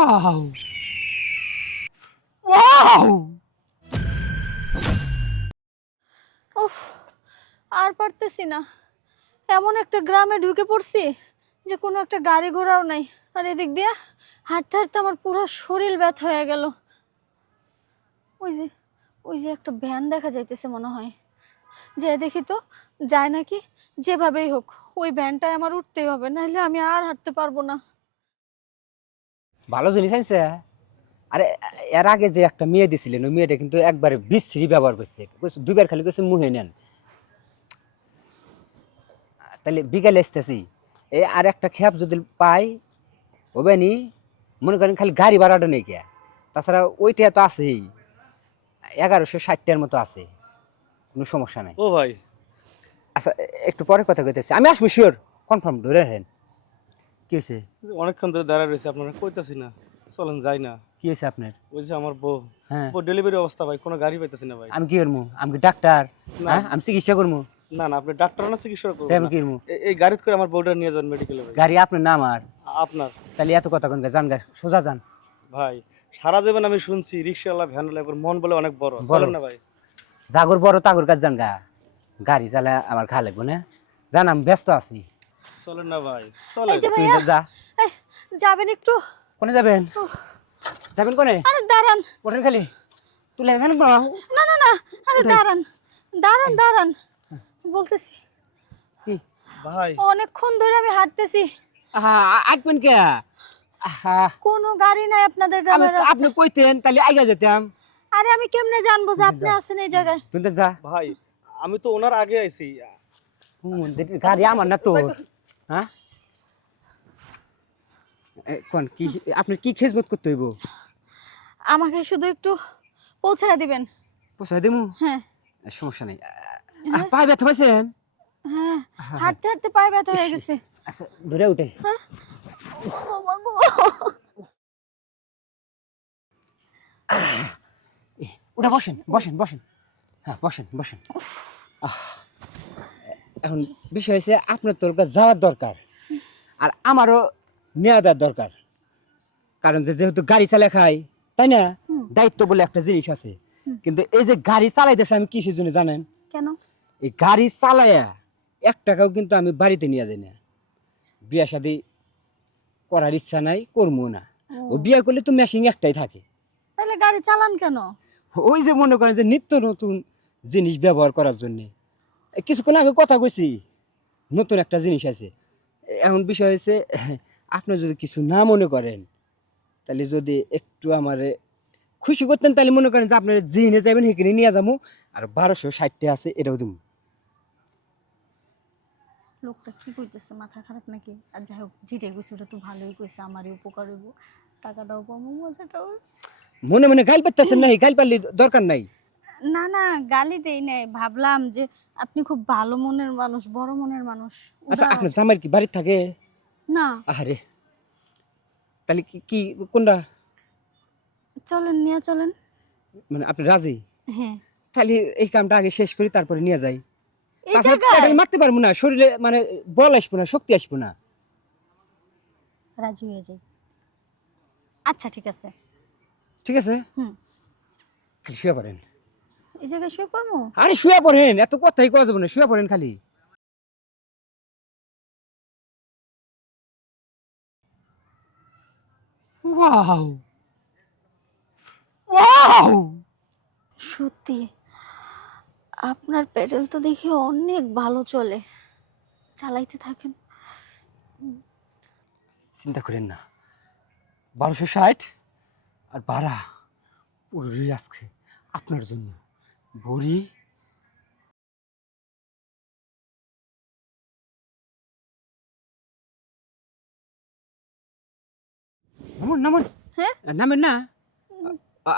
Wow wow উফ, আর পারতেছি না। এমন একটা গ্রামে ঢুকে পড়ছি যে কোনো একটা গাড়ি ঘোড়াও নাই। আর এদিক দিয়ে হাঁটতে হাঁটতে আমার পুরো শরীর ব্যথা হয়ে গেল। ওই যে ওই যে একটা ভ্যান দেখা যাইতেছে মনে হয়। যে দেখি তো, যায় নাকি। যেভাবেই হোক ওই ভ্যানটায় আমার উঠতেই হবে, নাহলে আমি আর হাঁটতে পারবো না। ভালো জিনিস আনছে। আরে এর আগে যে একটা মেয়ে দিছিলেন ওই মেয়েটা কিন্তু একবারে বিশ্রী ব্যবহার করছে, দুইবার খালি করছে মুহে নেন। তাহলে বিকেলে আসতেছি, এই আর একটা খেপ যদি পাই হবে নি, মনে করেন খালি গাড়ি ভাড়াটা নেই কে, তাছাড়া ওইটা তো আছেই, 1160টার মতো আছে, কোনো সমস্যা নাই। ও ভাই, আচ্ছা একটু পরে কথা কইতেছি, আমি আসবো শিওর, কনফার্ম ধরে রাখেন। কি হয়েছে? অনেকক্ষণ ধরে দাঁড়ায় রয়েছে, আপনারা কইতাছি না, চলেন যাই না। কি হয়েছে আপনার? ওই যে আমার বউ, হ্যাঁ বউ ডেলিভারি অবস্থা ভাই, কোনো গাড়ি পাইতেছি না ভাই। আমি কি করবো? আমি কি ডাক্তার? না। হ্যাঁ আমি চিকিৎসা করবো? না না, আপনি ডাক্তার না, চিকিৎসা তাই করবেন আমি না। কি করবো? এই গাড়িতে করে আমার বউটা নিয়ে যান মেডিকেলে ভাই। গাড়ি আপনার না আমার? আপনার। তাহলে এত কথা কোন যান, গা সোজা যান। ভাই সারা জীবন আমি শুনছি রিক্সাওয়ালা ভ্যানওয়ালা মন বলে অনেক বড়, চলেন না ভাই। জাগর বড় তাগর কাজ যান গা, গাড়ি চালা আমার খা লাগবো না, জান আমি ব্যস্ত আছি। চলেন না ভাই, এই চলেন। যে তুই ভাইয়া, যা। এই, যাবেন একটু? কোনে যাবেন? যাবেন কোনে? আরে দাঁড়ান। ওঠেন খালি তুলে এখানে না না না, আরে দাঁড়ান দাঁড়ান দাঁড়ান বলতেছি। কি ভাই অনেকক্ষণ ধরে আমি হাঁটতেছি, আহা আটবেন কে? আহা কোনো গাড়ি নাই আপনাদের আমি গ্রামের আপনি রাস্তায়। কইতেন তাহলে আইগা যেতাম। আরে আমি কেমনে জানবো যে আপনি আছেন এই জায়গায়? তুই তো যা। ভাই, আমি তো ওনার আগে আইছি। গাড়ি আমার না তোর। হ্যাঁ কোন কি আপনি কি খেজমত করতে হইব? আমাকে শুধু একটু পৌঁছায় দিবেন। পোষায় দেবো, হ্যাঁ সমস্যা নেই। পায়ে ব্যথা পাইছেন? হ্যাঁ, হাঁটতে হাঁটতে পায়ে ব্যথা হয়ে গেছে। আচ্ছা ধরে উঠে। ও বাবা গো। ওটা বসেন বসেন বসেন, হ্যাঁ বসেন বসেন। এখন বিষয় হয়েছে আপনার তোর কাছে যাওয়ার দরকার, আর আমারও নেওয়া দেওয়ার দরকার, কারণ যেহেতু গাড়ি চালা খাই, তাই না? দায়িত্ব বলে একটা জিনিস আছে। কিন্তু এই যে গাড়ি চালাইতেছে আমি কিসের জন্য জানেন? কেন? এই গাড়ি চালাইয়া 1 টাকাও কিন্তু আমি বাড়িতে নিয়ে যাই না। বিয়া শাদি করার ইচ্ছা নাই, করবো না। ও বিয়া করলে তো মেশিন একটাই থাকে। তাহলে গাড়ি চালান কেন? ওই যে মনে করেন যে নিত্য নতুন জিনিস ব্যবহার করার জন্য। কিছুক্ষণ আগে কথা কইছি, নতুন একটা জিনিস আছে। এখন বিষয় হয়েছে, আপনি যদি কিছু না মনে করেন, তাহলে যদি একটু আমারে খুশি করতেন, তাহলে মনে করেন যে আপনার জিনে যাবেন সেখানে নিয়ে যাবো, আর 1260 আছে এটাও দিব। লোকটা কি কইতেছে, মাথা খারাপ নাকি? আর যাই হোক, যেটা কইছে ওটা তো ভালোই কইছে, আমারই উপকার হইব, টাকাটাও পাবো, মজাটাও। মনে মনে গাইল পাইতেছেন নাই, গাইল পারলে দরকার নাই। না না, গালি দেই নাই, ভাবলাম যে আপনি খুব ভালো মনের মানুষ, বড় মনের মানুষ। আচ্ছা উদার। আপনার জামাই কি বাড়িতে থাকে? না, আরে তাহলে কি কি কোনটা? চলেন নিয়ে চলেন। মানে আপনি রাজি? হ্যাঁ, তাহলে এই কামটা আগে শেষ করি, তারপরে নিয়ে যাই। এই তাছাড়া জায়গায় পেডাল মারতে পারবো না, শরীরে মানে বল আসবো না, শক্তি আসবো না। রাজি হয়ে যাই। আচ্ছা ঠিক আছে। ঠিক আছে, হুম, খালি শুয়ে পড়েন। এই জায়গায় শুয়ে পড়বো? আরে শুয়ে পড়েন, এত কথাই কওয়া যাবে না, শুয়ে পড়েন খালি। ওয়াও ওয়াও, সত্যি আপনার পেডেল তো দেখি অনেক ভালো চলে, চালাইতে থাকেন। চিন্তা করেন না, 1260 আর ভাড়া পুরোই আজকে আপনার জন্য। বড়ি নামুন নামুন। হ্যাঁ, নামেন না,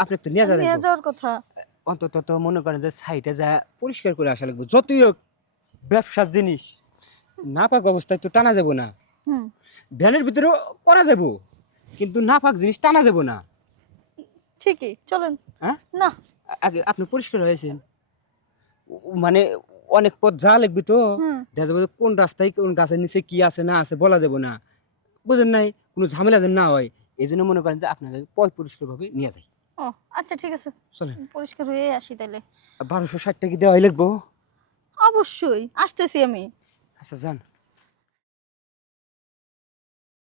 আপনি একটু নিয়ে নিয়ে যাবেন। যাওয়ার কথা। অন্তত তো মনে করেন যে সাইডে যা পরিষ্কার করে আসা লাগবে, যতই হোক ব্যবসার জিনিস, না পাক অবস্থায় তো টানা যাব না। হুম, ভ্যানের ভিতরেও করা যাব, কিন্তু না পাক জিনিস টানা যাব না। ঠিকই, চলেন। হ্যাঁ, না, আগে আপনি পরিষ্কার হয়েছেন, মানে অনেক পথ যা লাগবে তো, হুম, দেখা যাবে যে কোন রাস্তায় কোন গাছের নিচে কি আছে না আছে বলা যাব না, বুঝেন নাই? কোনো ঝামেলা যেন না হয়, এই জন্য মনে করেন যে আপনাকে পয় পরিষ্কারভাবে নিয়ে যাই। ও আচ্ছা ঠিক আছে, চলেন। পরিষ্কার হয়ে আসি তাহলে। 1260 টাকা দেওয়াই লাগবো। অবশ্যই আসতেছি আমি। আচ্ছা যান।